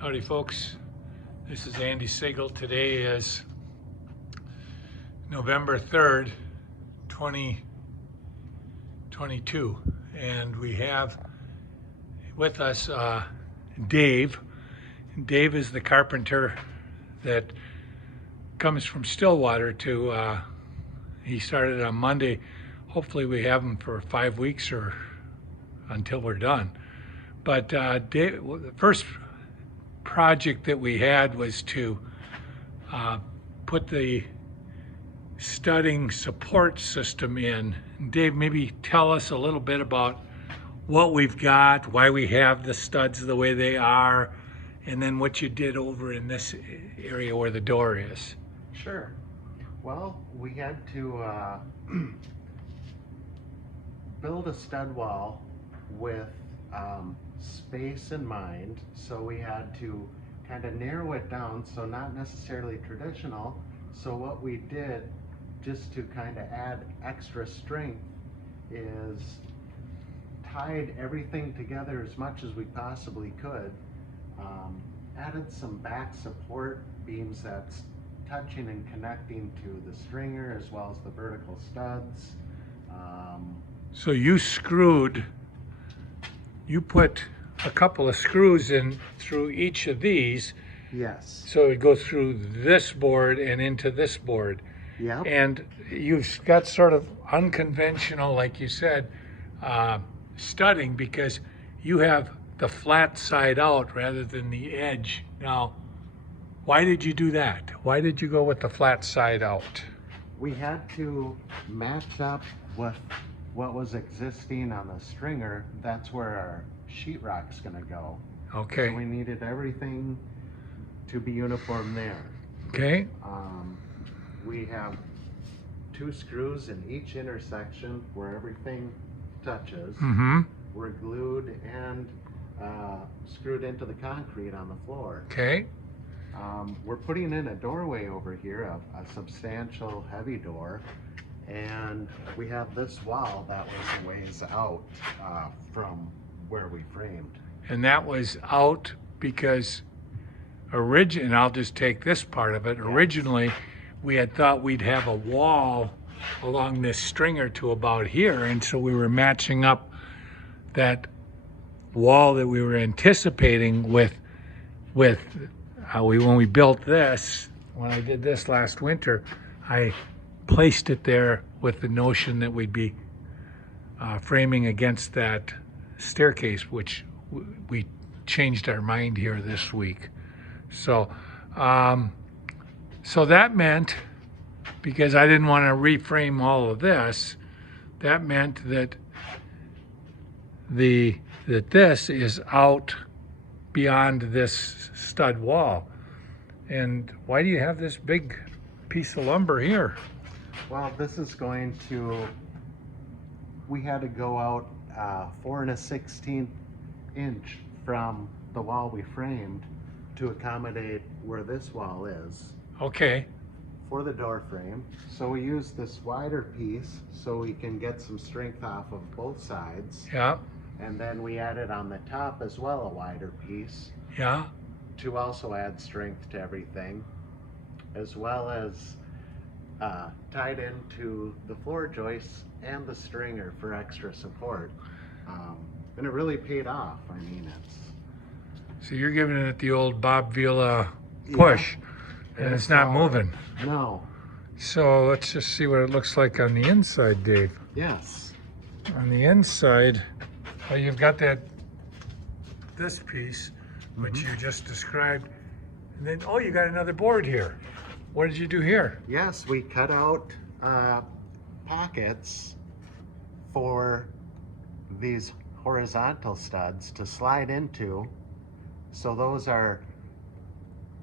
Howdy folks, this is Andy Sigel. Today is November 3rd, 2022, and we have with us Dave. Dave is the carpenter that comes from Stillwater he started on Monday. Hopefully we have him for 5 weeks or until we're done. But Dave, the first project that we had was to put the studding support system in. Dave, maybe tell us a little bit about what we've got, why we have the studs the way they are, and then what you did over in this area where the door is. Sure. Well, we had to build a stud wall with space in mind, so we had to kind of narrow it down, so not necessarily traditional. So what we did, just to kind of add extra strength, is tied everything together as much as we possibly could, added some back support beams that's touching and connecting to the stringer as well as the vertical studs. So you put a couple of screws in through each of these. Yes. So it goes through this board and into this board. Yep. And you've got sort of unconventional, like you said, studding, because you have the flat side out rather than the edge. Now, why did you do that? Why did you go with the flat side out? We had to match up with what was existing on the stringer. That's where our sheetrock's gonna go. Okay. So we needed everything to be uniform there. Okay. We have 2 screws in each intersection where everything touches. Mm-hmm. We're glued and screwed into the concrete on the floor. Okay. We're putting in a doorway over here, a substantial heavy door, and we have this wall that was a ways out from where we framed. And that was out because and I'll just take this part of it. Yes. Originally, we had thought we'd have a wall along this stringer to about here, and so we were matching up that wall that we were anticipating with when we built this. When I did this last winter, I placed it there with the notion that we'd be framing against that staircase, which we changed our mind here this week. So so that meant, because I didn't want to reframe all of this, that meant that this is out beyond this stud wall. And why do you have this big piece of lumber here? Well, this is we had to go out 4 1/16 inch from the wall we framed to accommodate where this wall is. Okay. For the door frame. So we use this wider piece so we can get some strength off of both sides. Yeah. And then we added on the top as well a wider piece. Yeah. To also add strength to everything, as well as tied into the floor joists and the stringer for extra support. And it really paid off. I mean, So you're giving it the old Bob Vila push, yeah. And it's not moving. No. So let's just see what it looks like on the inside, Dave. Yes. On the inside, well, you've got this piece, which you just described, and then you got another board here. What did you do here? Yes, we cut out pockets for these horizontal studs to slide into. So those are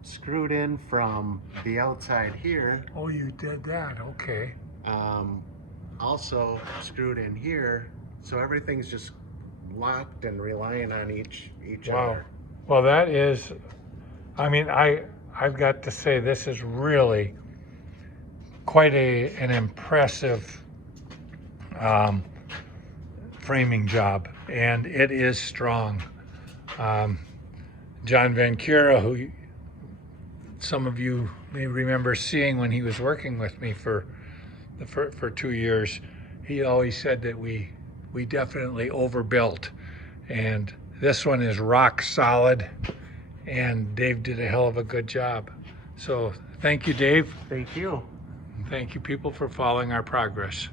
screwed in from the outside here. Oh, you did that, okay. Also screwed in here, so everything's just locked and relying on each other. Well, that is, I mean, I've got to say, this is really quite an impressive framing job, and it is strong. John Van Cura, who some of you may remember seeing when he was working with me for 2 years, he always said that we definitely overbuilt, and this one is rock solid, and Dave did a hell of a good job. So thank you, Dave. Thank you. Thank you, people, for following our progress.